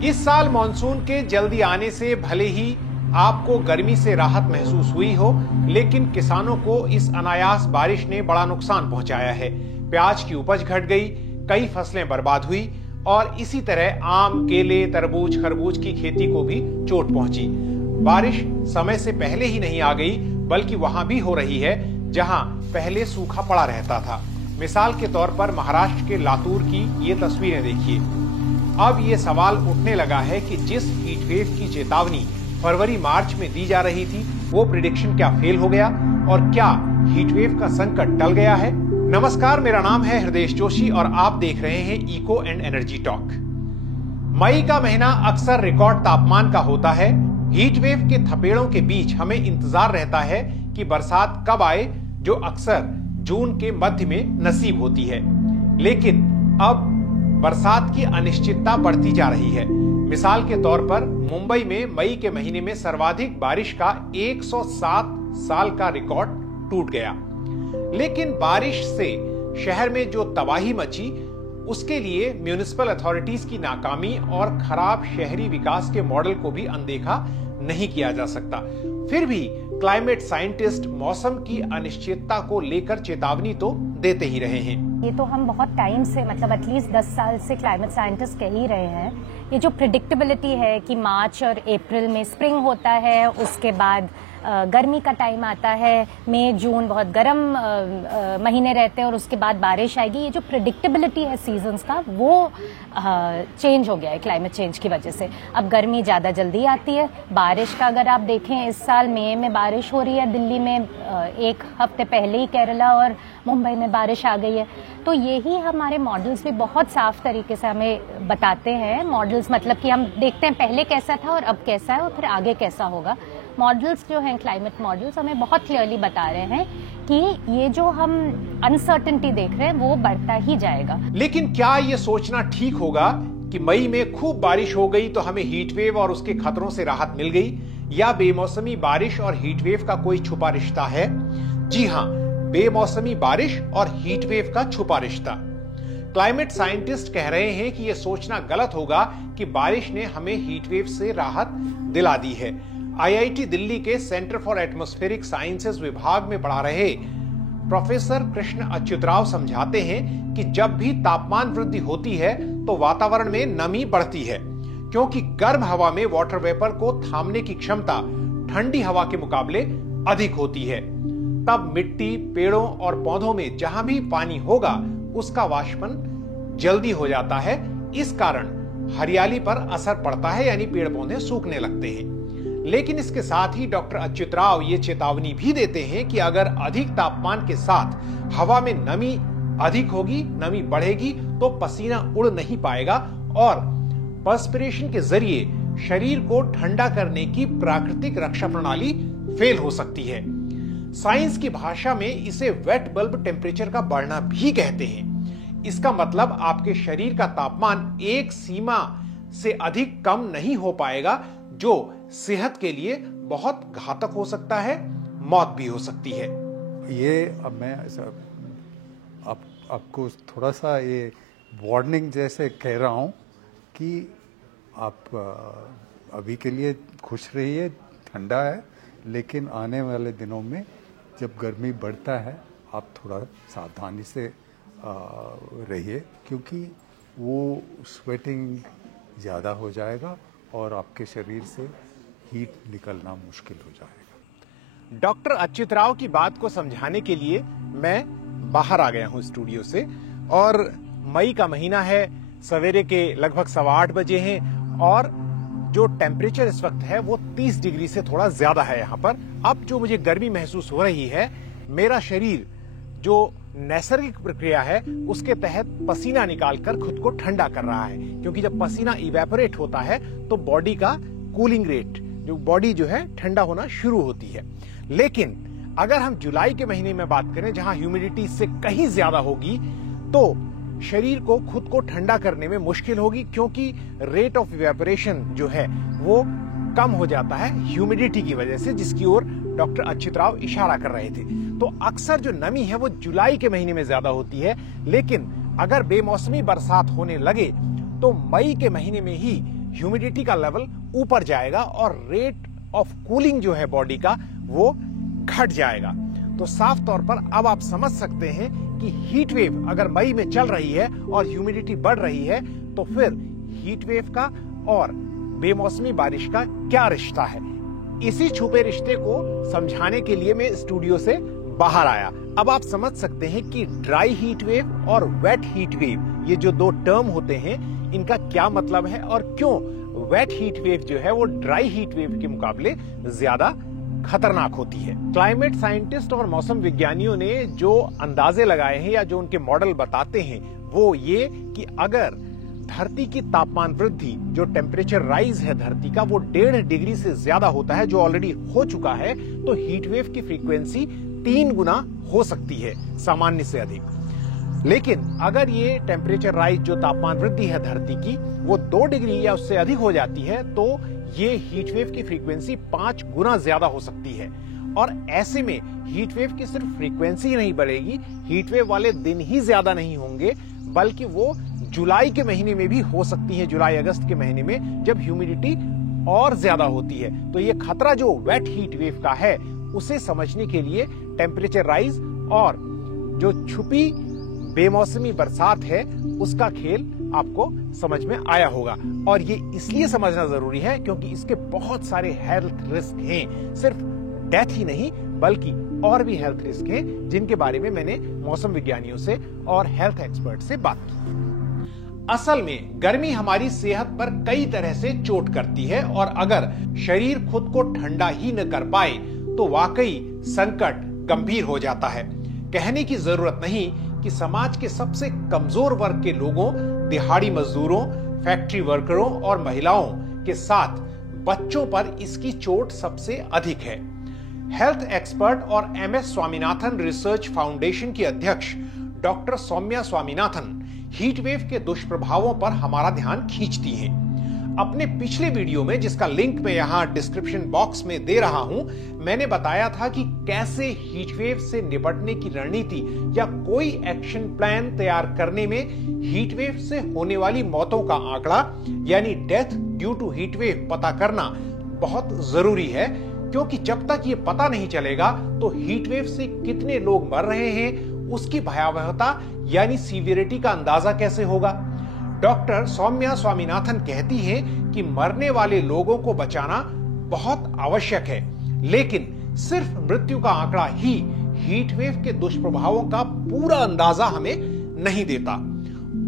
इस साल मॉनसून के जल्दी आने से भले ही आपको गर्मी से राहत महसूस हुई हो, लेकिन किसानों को इस अनायास बारिश ने बड़ा नुकसान पहुंचाया है। प्याज की उपज घट गई, कई फसलें बर्बाद हुई और इसी तरह आम, केले, तरबूज, खरबूज की खेती को भी चोट पहुंची। बारिश समय से पहले ही नहीं आ गई, बल्कि वहां भी हो रही है जहां पहले सूखा पड़ा रहता था। मिसाल के तौर पर महाराष्ट्र के लातूर की ये तस्वीरें देखिए। अब ये सवाल उठने लगा है कि जिस हीटवेव की चेतावनी फरवरी मार्च में दी जा रही थी, वो प्रिडिक्शन क्या फेल हो गया और क्या हीटवेव का संकट टल गया है? नमस्कार, मेरा नाम है हृदय जोशी और आप देख रहे हैं इको एंड एनर्जी टॉक। मई का महीना अक्सर रिकॉर्ड तापमान का होता है। हीटवेव के थपेड़ों के बीच हमें इंतजार रहता है कि बरसात कब आए, जो अक्सर जून के मध्य में नसीब होती है। लेकिन अब बरसात की अनिश्चितता बढ़ती जा रही है। मिसाल के तौर पर मुंबई में मई के महीने में सर्वाधिक बारिश का 107 साल का रिकॉर्ड टूट गया। लेकिन बारिश से शहर में जो तबाही मची, उसके लिए म्युनिसिपल अथॉरिटीज की नाकामी और खराब शहरी विकास के मॉडल को भी अनदेखा नहीं किया जा सकता। फिर भी क्लाइमेट साइंटिस्ट मौसम की अनिश्चितता को लेकर चेतावनी तो देते ही रहे हैं। ये तो हम बहुत टाइम से, मतलब एटलीस्ट 10 साल से क्लाइमेट साइंटिस्ट कह ही रहे हैं। ये जो प्रिडिक्टेबिलिटी है कि मार्च और अप्रैल में स्प्रिंग होता है, उसके बाद गर्मी का टाइम आता है, मई जून बहुत गर्म महीने रहते हैं और उसके बाद बारिश आएगी। ये जो प्रिडिक्टेबिलिटी है सीजन्स का, वो चेंज हो गया है क्लाइमेट चेंज की वजह से। अब गर्मी ज़्यादा जल्दी आती है। बारिश का अगर आप देखें, इस साल मई में बारिश हो रही है दिल्ली में, एक हफ्ते पहले ही केरला और मुंबई में बारिश आ गई है। तो यही हमारे मॉडल्स भी बहुत साफ तरीके से हमें बताते हैं। मॉडल्स मतलब कि हम देखते हैं पहले कैसा था और अब कैसा है और फिर आगे कैसा होगा। मॉडल्स जो हैं, क्लाइमेट मॉडल्स, हमें बहुत क्लियरली बता रहे हैं कि ये जो हम अनसर्टेनिटी देख रहे हैं वो बढ़ता ही जाएगा। लेकिन क्या ये सोचना ठीक होगा कि मई में खूब बारिश हो गई तो हमें हीटवेव और उसके खतरों से राहत मिल गई, या बेमौसमी बारिश और हीटवेव का कोई छुपा रिश्ता है? जी हां, बेमौसमी बारिश और हीटवेव का छुपा रिश्ता। क्लाइमेट साइंटिस्ट कह रहे हैं कि यह सोचना गलत होगा कि बारिश ने हमें हीटवेव से राहत दिला दी है। आईआईटी दिल्ली के सेंटर फॉर एटमॉस्फेरिक साइंसेज विभाग में पढ़ा रहे प्रोफेसर कृष्ण अच्युतराव समझाते हैं कि जब भी तापमान वृद्धि होती है तो वातावरण में नमी बढ़ती है, क्योंकि गर्म हवा में वाटर वेपर को थामने की क्षमता ठंडी हवा के मुकाबले अधिक होती है। तब मिट्टी, पेड़ों और पौधों में जहां भी पानी होगा उसका वाष्पन जल्दी हो जाता है। इस कारण हरियाली पर असर पड़ता है, यानी पेड़ पौधे सूखने लगते हैं। लेकिन इसके साथ ही डॉक्टर अच्युतराव ये चेतावनी भी देते हैं कि अगर अधिक तापमान के साथ हवा में नमी अधिक होगी, नमी बढ़ेगी, तो पसीना उड़ नहीं पाएगा और पर्सपिरेशन के जरिए शरीर को ठंडा करने की प्राकृतिक रक्षा प्रणाली फेल हो सकती है। साइंस की भाषा में इसे वेट बल्ब टेम्परेचर का बढ़ना भी कहते हैं। इसका मतलब आपके शरीर का तापमान एक सीमा से अधिक कम नहीं हो पाएगा, जो सेहत के लिए बहुत घातक हो सकता है, मौत भी हो सकती है। ये अब मैं आपको थोड़ा सा ये वार्निंग जैसे कह रहा हूँ कि आप अभी के लिए खुश रहिए, ठंडा है, लेकिन आने वाले दिनों में जब गर्मी बढ़ता है आप थोड़ा सावधानी से रहिए, क्योंकि वो स्वेटिंग ज़्यादा हो जाएगा और आपके शरीर से हीट निकलना मुश्किल हो जाएगा। डॉक्टर अच्युतराव की बात को समझाने के लिए मैं बाहर आ गया हूं स्टूडियो से, और मई का महीना है, सवेरे के लगभग 8:15 बजे हैं और जो टेम्परेचर इस वक्त है वो 30 डिग्री से थोड़ा ज्यादा है यहाँ पर। अब जो मुझे गर्मी महसूस हो रही है, मेरा शरीर जो नैसर्गिक प्रक्रिया है उसके तहत पसीना निकालकर खुद को ठंडा कर रहा है, क्योंकि जब पसीना इवेपोरेट होता है तो बॉडी का कूलिंग रेट, जो बॉडी जो है ठंडा होना शुरू होती है। लेकिन अगर हम जुलाई के महीने में बात करें, जहां ह्यूमिडिटी इससे कहीं ज्यादा होगी, तो शरीर को खुद को ठंडा करने में मुश्किल होगी, क्योंकि रेट ऑफ इवेपोरेशन जो है वो कम हो जाता है ह्यूमिडिटी की वजह से, जिसकी ओर डॉक्टर अच्युतराव इशारा कर रहे थे। तो अक्सर जो नमी है वो जुलाई के महीने में ज्यादा होती है, लेकिन अगर बेमौसमी बरसात होने लगे तो मई के महीने में ही ह्यूमिडिटी का लेवल ऊपर जाएगा और रेट ऑफ कूलिंग जो है बॉडी का वो घट जाएगा। तो साफ तौर पर अब आप समझ सकते हैं कि हीट वेव अगर मई में चल रही है और ह्यूमिडिटी बढ़ रही है तो फिर हीट वेव का और बेमौसमी बारिश का क्या रिश्ता है। इसी छुपे रिश्ते को समझाने के लिए मैं स्टूडियो से बाहर आया। अब आप समझ सकते हैं कि ड्राई हीट वेव और वेट हीट वेव, ये जो दो टर्म होते हैं, इनका क्या मतलब है और क्यों वेट हीट वेव जो है वो ड्राई हीट वेव के मुकाबले ज्यादा खतरनाक होती है। क्लाइमेट साइंटिस्ट और मौसम विज्ञानियों ने जो अंदाजे लगाए हैं या जो उनके मॉडल बताते हैं वो ये कि अगर धरती की तापमान वृद्धि, जो टेम्परेचर राइज है धरती का, वो 1.5 डिग्री से ज्यादा होता है, जो ऑलरेडी हो चुका है, तो हीट वेव की फ्रीक्वेंसी 3 गुना हो सकती है सामान्य से अधिक। लेकिन अगर ये टेम्परेचर राइज, जो तापमान वृद्धि है धरती की, वो 2 डिग्री या उससे अधिक हो जाती है तो ये हीट वेव की फ्रीक्वेंसी 5 गुना ज्यादा हो सकती है। और ऐसे में हीट वेव की सिर्फ फ्रीक्वेंसी नहीं बढ़ेगी, हीट वेव वाले दिन ही ज्यादा नहीं होंगे, बल्कि वो जुलाई के महीने में भी हो सकती है, जुलाई अगस्त के महीने में, जब ह्यूमिडिटी और ज्यादा होती है। तो ये खतरा जो वेट हीट वेव का है उसे समझने के लिए टेम्परेचर राइज और जो छुपी बेमौसमी बरसात है उसका खेल आपको समझ में आया होगा। और ये इसलिए समझना जरूरी है क्योंकि इसके बहुत सारे हेल्थ रिस्क हैं, सिर्फ डेथ ही नहीं बल्कि और भी हेल्थ रिस्क हैं, जिनके बारे में मैंने मौसम विज्ञानियों से और हेल्थ एक्सपर्ट से बात की। असल में गर्मी हमारी सेहत पर कई तरह से चोट करती है और अगर शरीर खुद को ठंडा ही न कर पाए तो वाकई संकट गंभीर हो जाता है। कहने की जरूरत नहीं कि समाज के सबसे कमजोर वर्ग के लोगों, दिहाड़ी मजदूरों, फैक्ट्री वर्करों और महिलाओं के साथ बच्चों पर इसकी चोट सबसे अधिक है। हेल्थ एक्सपर्ट और MS स्वामीनाथन रिसर्च फाउंडेशन की अध्यक्ष doctor Soumya Swaminathan heat wave के दुष्प्रभावों पर हमारा ध्यान खींचती हैं। अपने पिछले वीडियो में, जिसका लिंक मैं यहां डिस्क्रिप्शन बॉक्स में दे रहा हूं, मैंने बताया था कि कैसे हीट वेव से निपटने की रणनीति या कोई एक्शन प्लान तैयार करने में हीट वेव से होने वाली मौतों का आंकड़ा यानी death due to heat wave पता करना बहुत जरूरी है, क्योंकि जब तक ये पता नहीं चलेगा तो हीट वेव से कितने लोग मर रहे हैं, उसकी भयावहता यानी सीवियरिटी का अंदाजा कैसे होगा। डॉक्टर सौम्या स्वामीनाथन कहती हैं कि मरने वाले लोगों को बचाना बहुत आवश्यक है, लेकिन सिर्फ मृत्यु का आंकड़ा ही हीट वेव के दुष्प्रभावों का पूरा अंदाजा हमें नहीं देता।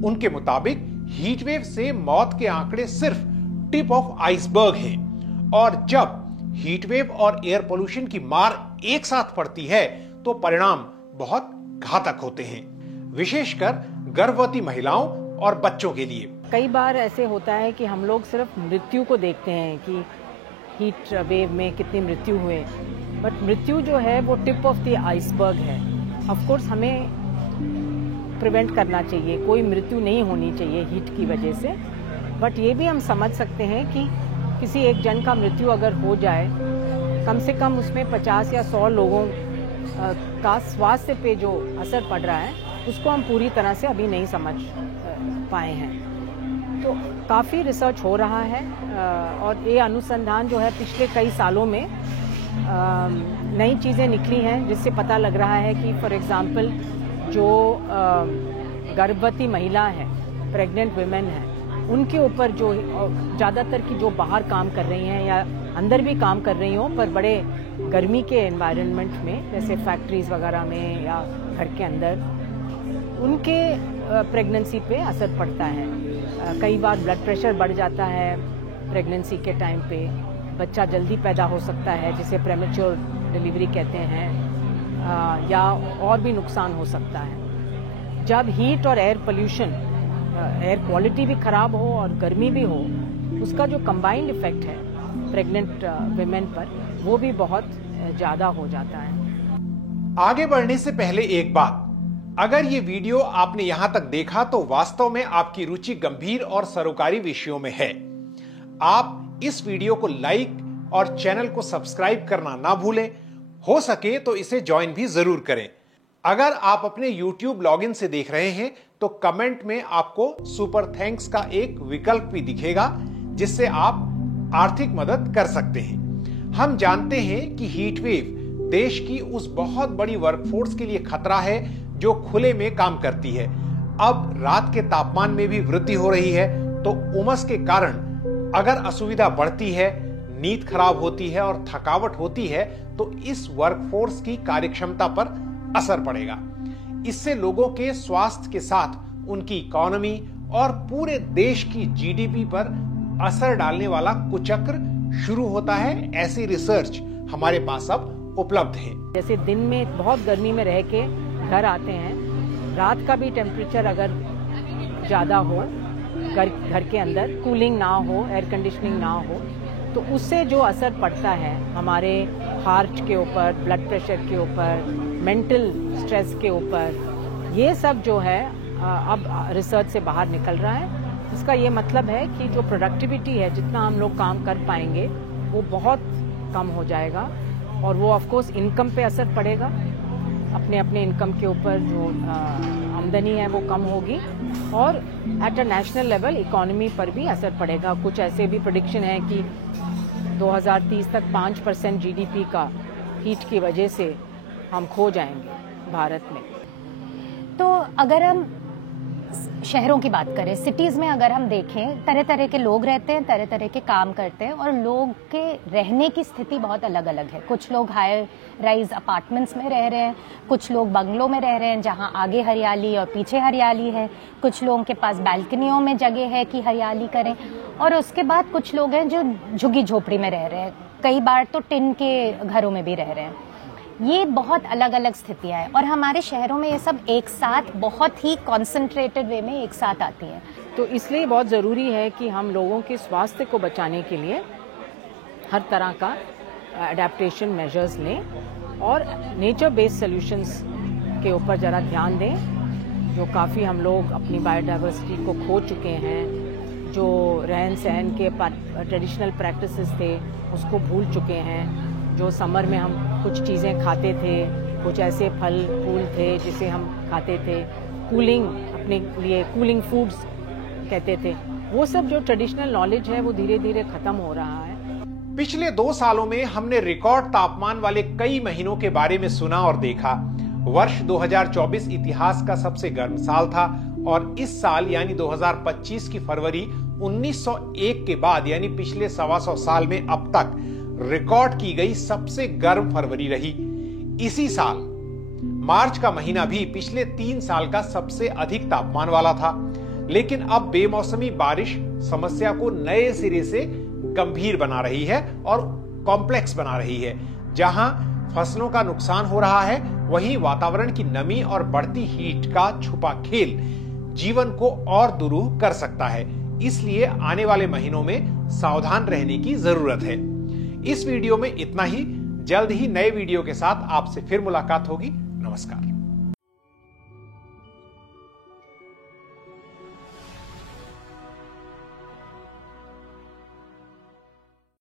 उनके मुताबिक हीट वेव से मौत के आंकड़े सिर्फ टिप ऑफ आइसबर्ग हैं, और जब हीट वेव और एयर पोल्यूशन की मार एक साथ पड़ती है तो परिणाम बहुत घातक होते हैं, विशेषकर गर्भवती महिलाओं और बच्चों के लिए। कई बार ऐसे होता है कि हम लोग सिर्फ मृत्यु को देखते हैं कि हीट वेव में कितनी मृत्यु हुए, बट मृत्यु जो है वो टिप ऑफ द आइसबर्ग है। ऑफ कोर्स हमें प्रिवेंट करना चाहिए, कोई मृत्यु नहीं होनी चाहिए हीट की वजह से, बट ये भी हम समझ सकते हैं कि किसी एक जन का मृत्यु अगर हो जाए, कम से कम उसमें 50 या 100 लोगों का स्वास्थ्य पे जो असर पड़ रहा है उसको हम पूरी तरह से अभी नहीं समझ पाए हैं। तो काफ़ी रिसर्च हो रहा है और ये अनुसंधान जो है पिछले कई सालों में नई चीज़ें निकली हैं, जिससे पता लग रहा है कि फॉर एग्जांपल जो गर्भवती महिला है, प्रेग्नेंट वुमेन है, उनके ऊपर जो ज़्यादातर की जो बाहर काम कर रही हैं या अंदर भी काम कर रही हों पर बड़े गर्मी के एनवायरनमेंट में, जैसे फैक्ट्रीज वगैरह में या घर के अंदर, उनके प्रेगनेंसी पे असर पड़ता है। कई बार ब्लड प्रेशर बढ़ जाता है प्रेगनेंसी के टाइम पे, बच्चा जल्दी पैदा हो सकता है जिसे प्रेमेच्योर डिलीवरी कहते हैं, या और भी नुकसान हो सकता है। जब हीट और एयर पोल्यूशन, एयर क्वालिटी भी खराब हो और गर्मी भी हो, उसका जो कंबाइंड इफेक्ट है प्रेग्नेंट विमेन पर, वो भी बहुत ज़्यादा हो जाता है। आगे बढ़ने से पहले एक बात, अगर ये वीडियो आपने यहां तक देखा तो वास्तव में आपकी रुचि गंभीर और सरोकारी विषयों में है। आप इस वीडियो को लाइक और चैनल को सब्सक्राइब करना ना भूलें। हो सके तो इसे ज्वाइन भी जरूर करें। अगर आप अपने YouTube लॉगिन से देख रहे हैं तो कमेंट में आपको सुपर थैंक्स का एक विकल्प भी दिखेगा, जिससे आप आर्थिक मदद कर सकते हैं। हम जानते हैं कि हीट वेव देश की उस बहुत बड़ी वर्कफोर्स के लिए खतरा है जो खुले में काम करती है। अब रात के तापमान में भी वृद्धि हो रही है, तो उमस के कारण अगर असुविधा बढ़ती है, नींद खराब होती है और थकावट होती है, तो इस वर्कफोर्स की कार्यक्षमता पर असर पड़ेगा। इससे लोगों के स्वास्थ्य के साथ उनकी इकोनॉमी और पूरे देश की जीडीपी पर असर डालने वाला कुचक्र शुरू होता है। ऐसी रिसर्च हमारे पास अब उपलब्ध है। जैसे दिन में बहुत गर्मी में रह के घर आते हैं, रात का भी टेम्परेचर अगर ज़्यादा हो, घर के अंदर कूलिंग ना हो, एयर कंडीशनिंग ना हो, तो उससे जो असर पड़ता है हमारे हार्ट के ऊपर, ब्लड प्रेशर के ऊपर, मेंटल स्ट्रेस के ऊपर, ये सब जो है अब रिसर्च से बाहर निकल रहा है। इसका ये मतलब है कि जो प्रोडक्टिविटी है, जितना हम लोग काम कर पाएंगे वो बहुत कम हो जाएगा और वो ऑफ कोर्स इनकम पे असर पड़ेगा। अपने इनकम के ऊपर जो आमदनी है वो कम होगी और at a national level economy पर भी असर पड़ेगा। कुछ ऐसे भी प्रेडिक्शन है कि 2030 तक 5% जीडीपी का हीट की वजह से हम खो जाएंगे भारत में। तो अगर हम शहरों की बात करें, सिटीज़ में अगर हम देखें, तरह तरह के लोग रहते हैं, तरह तरह के काम करते हैं और लोग के रहने की स्थिति बहुत अलग अलग है। कुछ लोग हाई राइज अपार्टमेंट्स में रह रहे हैं, कुछ लोग बंगलों में रह रहे हैं जहां आगे हरियाली और पीछे हरियाली है, कुछ लोगों के पास बालकनियों में जगह है कि हरियाली करें, और उसके बाद कुछ लोग हैं जो झुग्गी झोपड़ी में रह रहे हैं, कई बार तो टिन के घरों में भी रह रहे हैं। ये बहुत अलग अलग स्थितियां हैं और हमारे शहरों में ये सब एक साथ बहुत ही कॉन्सेंट्रेटेड वे में एक साथ आती हैं। तो इसलिए बहुत ज़रूरी है कि हम लोगों के स्वास्थ्य को बचाने के लिए हर तरह का एडेप्टेशन मेजर्स लें और नेचर बेस्ड सॉल्यूशंस के ऊपर ज़रा ध्यान दें। जो काफ़ी हम लोग अपनी बायोडाइवर्सिटी को खो चुके हैं, जो रहन सहन के ट्रेडिशनल प्रैक्टिसेस थे उसको भूल चुके हैं। जो समर में हम कुछ चीज़ें खाते थे, कुछ ऐसे फल फूल थे जिसे हम खाते थे, कूलिंग, अपने लिए कूलिंग फूड्स कहते थे, वो सब जो ट्रेडिशनल नॉलेज है वो धीरे धीरे खत्म हो रहा है। पिछले 2 सालों में हमने रिकॉर्ड तापमान वाले कई महीनों के बारे में सुना और देखा। वर्ष 2024 इतिहास का सबसे गर्म साल था और इस साल यानी 2025 की फरवरी 1901 के बाद यानी पिछले 125 साल में अब तक रिकॉर्ड की गई सबसे गर्म फरवरी रही। इसी साल मार्च का महीना भी पिछले 3 साल का सबसे अधिक तापमान वाला था। लेकिन अब बेमौसमी बारिश समस्या को नए सिरे से गंभीर बना रही है और कॉम्प्लेक्स बना रही है। जहां फसलों का नुकसान हो रहा है, वहीं वातावरण की नमी और बढ़ती हीट का छुपा खेल जीवन को और दुरूह कर सकता है। इसलिए आने वाले महीनों में सावधान रहने की जरूरत है। इस वीडियो में इतना ही। जल्द ही नए वीडियो के साथ आपसे फिर मुलाकात होगी। नमस्कार।